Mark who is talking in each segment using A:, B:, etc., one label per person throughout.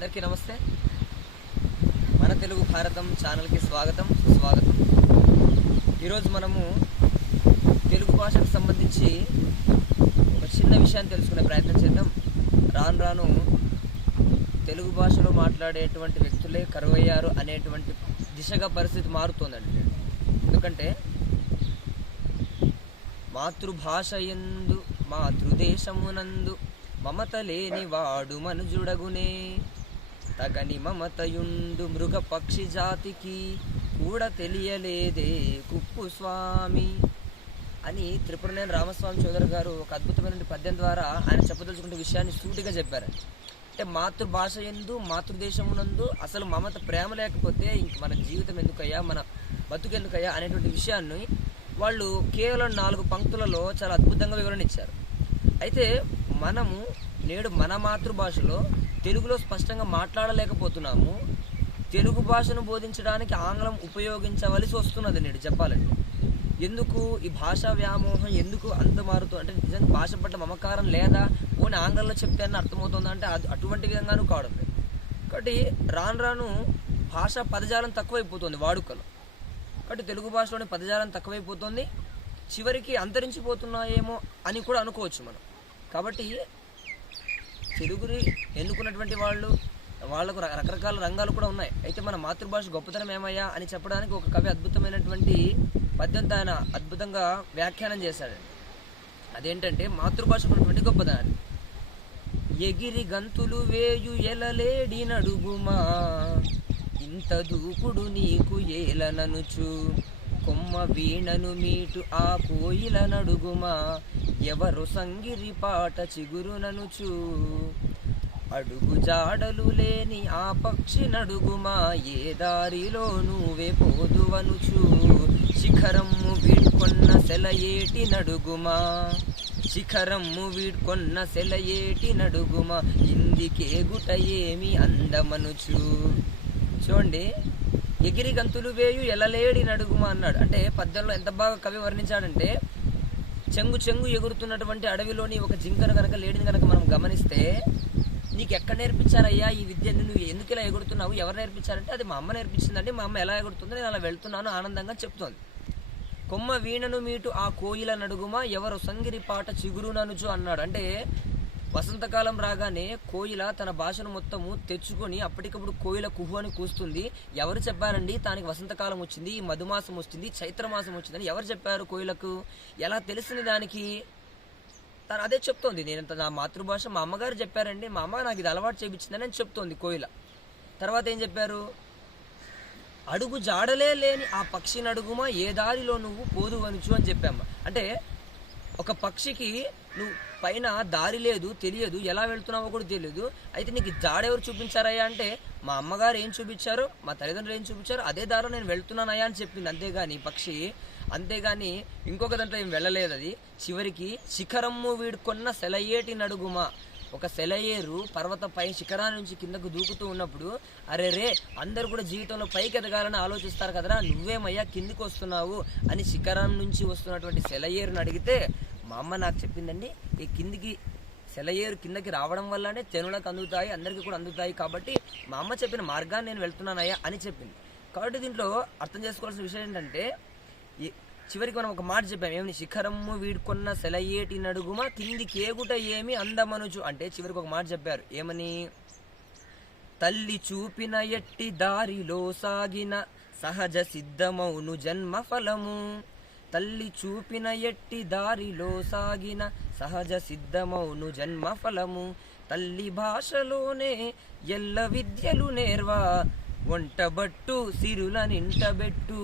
A: అందరికీ నమస్తే. మన తెలుగు భారతం ఛానల్కి స్వాగతం సుస్వాగతం. ఈరోజు మనము తెలుగు భాషకు సంబంధించి ఒక చిన్న విషయాన్ని తెలుసుకునే ప్రయత్నం చేద్దాం. రాను రాను తెలుగు భాషలో మాట్లాడేటువంటి వ్యక్తులే కరువయ్యారు అనేటువంటి దిశగా పరిస్థితి మారుతోందండి. ఎందుకంటే మాతృభాష ఎందు మాతృదేశమునందు మమత లేని వాడు మనుజుడగునే. తగని మమతయుండు మృగ పక్షి జాతికి కూడా తెలియలేదే. కుప్పు స్వామి అని త్రిపురనేని రామస్వామి చౌదరి గారు ఒక అద్భుతమైన పద్యం ద్వారా ఆయన చెప్పదలుచుకున్న విషయాన్ని సూటిగా చెప్పారు అంటే మాతృభాష ఎందు మాతృదేశమునందు అసలు మమత ప్రేమ లేకపోతే ఇంక మన జీవితం ఎందుకయ్యా? మన బతుకు ఎందుకయ్యా? అనేటువంటి విషయాన్ని వాళ్ళు కేవలం నాలుగు పంక్తులలో చాలా అద్భుతంగా వివరణ ఇచ్చారు. అయితే మనము నేడు మన మాతృభాషలో తెలుగులో స్పష్టంగా మాట్లాడలేకపోతున్నాము. తెలుగు భాషను బోధించడానికి ఆంగ్లం ఉపయోగించవలసి వస్తున్నది నేడు చెప్పాలంటే. ఎందుకు ఈ భాషా వ్యామోహం ఎందుకు అంత మారుతూ అంటే నిజంగా భాష పట్ల మమకారం లేదా? ఓని ఆంగ్లంలో చెప్తే అన్న అర్థమవుతుందా అంటే అది అటువంటి విధంగానూ కావడం లేదు. కాబట్టి రాను రాను భాషా పదజాలం తక్కువైపోతుంది వాడుకలో. కాబట్టి తెలుగు భాషలోని పదజాలం తక్కువైపోతుంది. చివరికి అంతరించిపోతున్నాయేమో అని కూడా అనుకోవచ్చు మనం. కాబట్టి తెలుగుని ఎన్నుకున్నటువంటి వాళ్ళు వాళ్ళకు రకరకాల రంగాలు కూడా ఉన్నాయి. అయితే మన మాతృభాష గొప్పతనం ఏమయ్యా అని చెప్పడానికి ఒక కవి అద్భుతమైనటువంటి పద్యంతో ఆయన అద్భుతంగా వ్యాఖ్యానం చేశాడు. అదేంటంటే మాతృభాష ఉన్నటువంటి గొప్పతనాన్ని. ఎగిరి గంతులు వేయు ఎలలేడి నడుగుమా ఇంత దూకుడు నీకు ఏలననుచు. కొమ్మ వీణను మీటు ఆ కోయిల నడుగుమా? ఎవరు సంగిరి పాట చిగురుననుచు అడుగు జాడలు లేని ఆ పక్షి నడుగుమా? ఏ దారిలో నువ్వే పోదువనుచు? శిఖరమ్ము వీడ్కొన్న సెలయేటి నడుగుమా? శిఖరమ్ము వీడ్కొన్న సెలయేటి నడుగుమా? ఇందికే గుట ఏమి అందమనుచు? చూడండి. ఎగిరి గంతులు వేయు ఎలలేడి నడుగుమా అన్నాడు. అంటే పద్యంలో ఎంత బాగా కవి వర్ణించాడంటే చెంగు చెంగు ఎగురుతున్నటువంటి అడవిలోని ఒక జింకను కనుక లేడిని కనుక మనం గమనిస్తే నీకు ఎక్కడ నేర్పించారయ్యా ఈ విద్యను నువ్వు ఎందుకు ఇలా ఎగురుతున్నావు? ఎవరు నేర్పించారంటే అది మా అమ్మ నేర్పించిందండి. మా అమ్మ ఎలా ఎగురుతుందో నేను అలా వెళ్తున్నాను ఆనందంగా చెప్తోంది. కొమ్మ వీణను మీటు ఆ కోయిల నడుగుమా? ఎవరు సంగిరి పాట చిగురుననుచు అన్నాడు. అంటే వసంతకాలం రాగానే కోయిల తన భాషను మొత్తము తెచ్చుకొని అప్పటికప్పుడు కోయిల కుహు అని కూస్తుంది. ఎవరు చెప్పారండి? దానికి వసంతకాలం వచ్చింది ఈ మధుమాసం వచ్చింది చైత్రమాసం వచ్చిందని ఎవరు చెప్పారు కోయిలకు? ఎలా తెలిసింది దానికి? తను అదే చెప్తోంది. నేను నా మాతృభాష మా అమ్మగారు చెప్పారండి. మా అమ్మ నాకు ఇది అలవాటు చేయించిందని అని చెప్తోంది కోయిల. తర్వాత ఏం చెప్పారు? అడుగు జాడలే లేని ఆ పక్షిని అడుగుమా? ఏ దారిలో నువ్వు పోదు అనుచు అని చెప్పామ్మ అంటే ఒక పక్షికి నువ్వు పైన దారి లేదు తెలియదు. ఎలా వెళ్తున్నావో కూడా తెలియదు. అయితే నీకు జాడెవరు చూపించారయ్యా అంటే మా అమ్మగారు ఏం చూపించారు? మా తల్లిదండ్రులు ఏం చూపించారు? అదే దారిలో నేను వెళ్తున్నానయ్యా అని చెప్పింది. అంతేగాని పక్షి అంతేగాని ఇంకొక దాంట్లో ఏం వెళ్ళలేదు అది. చివరికి శిఖరమ్ము వీడుకొన్న సెలయేటి నడుగుమా. ఒక సెలయేరు పర్వత పై శిఖరాల నుంచి కిందకు దూకుతూ ఉన్నప్పుడు అరే రే అందరు కూడా జీవితంలో పైకి ఎదగాలని ఆలోచిస్తారు కదరా? నువ్వేమయ్యా కిందికి వస్తున్నావు అని శిఖరం నుంచి వస్తున్నటువంటి సెలయేరుని అడిగితే మా అమ్మ నాకు చెప్పిందండి ఈ కిందికి సెలయేరు కిందకి రావడం వల్లనే తెనులకు అందుతాయి అందరికీ కూడా అందుతాయి కాబట్టి మా అమ్మ చెప్పిన మార్గాన్ని నేను వెళ్తున్నానయ్యా అని చెప్పింది. కాబట్టి దీంట్లో అర్థం చేసుకోవాల్సిన విషయం ఏంటంటే చివరికి మనం ఒక మాట చెప్పాము ఏమని? శిఖరము వీడుకొన్న సెలయేటి నడుగుమ కింది కేగుట ఏమి అందమనుచు అంటే చివరికి ఒక మాట చెప్పారు. ఏమని? తల్లి చూపిన ఎట్టి దారిలో సాగిన సహజ సిద్ధమౌను జన్మ ఫలము తల్లి చూపిన ఎట్టి దారిలో సాగిన సహజ సిద్ధమౌను జన్మ ఫలము. తల్లి భాషలోనే ఎల్ల విద్యలు నేర్వా. వంటబట్టు సిరుల నింటబెట్టు.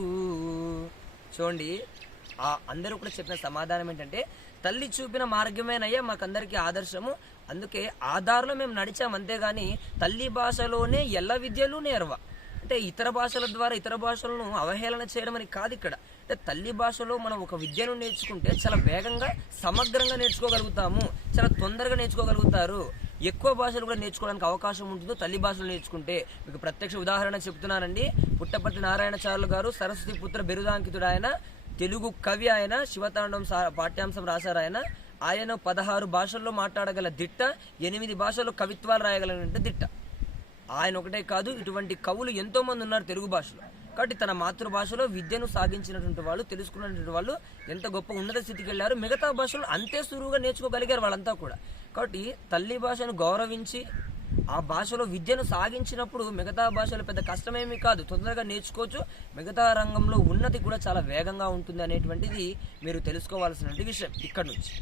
A: చూడండి ఆ అందరూ కూడా చెప్పిన సమాధానం ఏంటంటే తల్లి చూపిన మార్గమేనయ్యా మాకందరికీ ఆదర్శము. అందుకే ఆ దారిలో మేము నడిచాం అంతేగాని తల్లి భాషలోనే ఎల్ల విద్యలు నేర్వ. అంటే ఇతర భాషల ద్వారా ఇతర భాషలను అవహేళన చేయడం అని కాదు ఇక్కడ. అంటే తల్లి భాషలో మనం ఒక విద్యను నేర్చుకుంటే చాలా వేగంగా సమగ్రంగా నేర్చుకోగలుగుతాము. చాలా తొందరగా నేర్చుకోగలుగుతారు. ఎక్కువ భాషలు కూడా నేర్చుకోవడానికి అవకాశం ఉంటుందో తల్లి భాషలు నేర్చుకుంటే. మీకు ప్రత్యక్ష ఉదాహరణ చెప్తున్నానండి. పుట్టపర్తి నారాయణచార్యులు గారు సరస్వతి పుత్ర బిరుదాంకితుడు ఆయన తెలుగు కవి ఆయన శివతాండం సా- పాఠ్యాంశం రాశారు ఆయన. ఆయన పదహారు భాషల్లో మాట్లాడగల దిట్ట ఎనిమిది భాషల్లో కవిత్వాలు రాయగలిగిన దిట్ట. ఆయన ఒకటే కాదు ఇటువంటి కవులు ఎంతోమంది ఉన్నారు తెలుగు భాషలో. కాబట్టి తన మాతృభాషలో విద్యను సాగించినటువంటి వాళ్ళు తెలుసుకున్నటువంటి వాళ్ళు ఎంత గొప్ప ఉన్నత స్థితికి వెళ్ళారు. మిగతా భాషలు అంతే సులువుగా నేర్చుకోగలిగారు వాళ్ళంతా కూడా. కాబట్టి తల్లి భాషను గౌరవించి ఆ భాషలో విద్యను సాగించినప్పుడు మిగతా భాషలు పెద్ద కష్టమేమీ కాదు. తొందరగా నేర్చుకోవచ్చు. మిగతా రంగంలో ఉన్నతి కూడా చాలా వేగంగా ఉంటుంది అనేటువంటిది మీరు తెలుసుకోవాల్సినటువంటి విషయం ఇక్కడ నుంచి.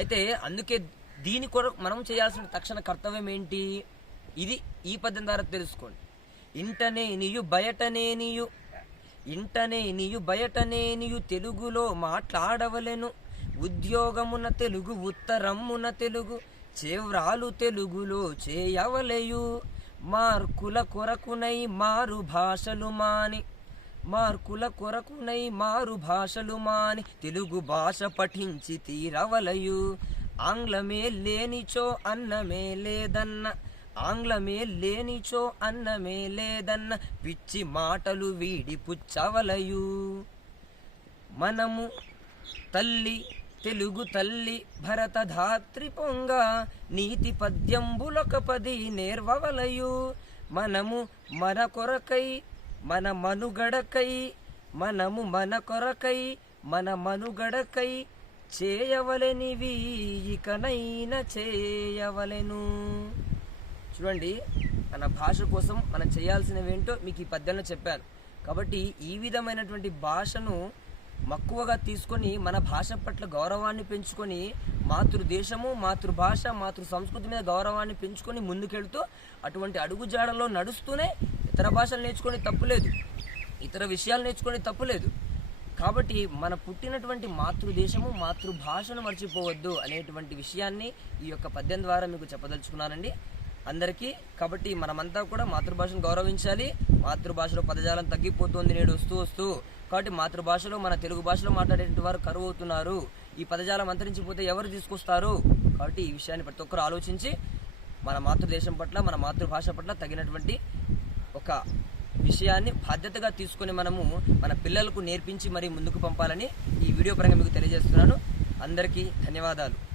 A: అయితే అందుకే దీని కొరకు మనం చేయాల్సిన తక్షణ కర్తవ్యం ఏంటి? ఇది ఈ పద్యం ద్వారా తెలుసుకోండి. ఇంటనే నీయు బయటనే నీయు. ఇంటనే నీయు బయటనే నీయు తెలుగులో మాట్లాడవలెను. ఉద్యోగమున తెలుగు ఉత్తరమున తెలుగు చేవ్రాలు తెలుగులో చేయవలయు. మార్కుల కొరకునై మారు భాషలు మాని. మార్కుల కొరకునై మారు భాషలు మాని. తెలుగు భాష పఠించి తీరవలయు. ఆంగ్లమే లేనిచో అన్నమే లేదన్న. ఆంగ్లమే లేనిచో అన్నమే లేదన్న పిచ్చి మాటలు వీడి పుచ్చవలయు మనము తల్లి తెలుగు తల్లి భరత ధాత్రి పొంగ నీతి పద్యంబులొక పది నేర్వవలయు. మనము మన కొరకై మన మనుగడకై మనము మన కొరకై మన మనుగడకై చేయవలెనివి ఇకనైన చేయవలెను. చూడండి మన భాష కోసం మనం చేయాల్సినవేంటో మీకు ఈ పద్యంలో చెప్పాను. కాబట్టి ఈ విధమైనటువంటి భాషను మక్కువగా తీసుకొని మన భాష పట్ల గౌరవాన్ని పెంచుకొని మాతృదేశము మాతృభాష మాతృ సంస్కృతి మీద గౌరవాన్ని పెంచుకొని ముందుకెళ్తూ అటువంటి అడుగుజాడలో నడుస్తూనే ఇతర భాషలు నేర్చుకొని తప్పులేదు ఇతర విషయాలు నేర్చుకొని తప్పులేదు కాబట్టి మన పుట్టినటువంటి మాతృదేశము మాతృభాషను మర్చిపోవద్దు అనేటువంటి విషయాన్ని ఈ యొక్క పద్యం ద్వారా మీకు చెప్పదలుచుకున్నానండి. అందరికీ కాబట్టి మనమంతా కూడా మాతృభాషను గౌరవించాలి. మాతృభాషలో పదజాలం తగ్గిపోతుంది నేడు వస్తూ వస్తూ. కాబట్టి మాతృభాషలో మన తెలుగు భాషలో మాట్లాడేటువంటి వారు కరువు అవుతున్నారు ఈ పదజాలం అంతరించిపోతే ఎవరు తీసుకొస్తారు? కాబట్టి ఈ విషయాన్ని ప్రతి ఒక్కరు ఆలోచించి మన మాతృదేశం పట్ల మన మాతృభాష పట్ల తగినటువంటి ఒక విషయాన్ని బాధ్యతగా తీసుకొని మనము మన పిల్లలకు నేర్పించి మరీ ముందుకు పంపాలని ఈ వీడియో పరంగా మీకు తెలియజేస్తున్నాను. అందరికీ ధన్యవాదాలు.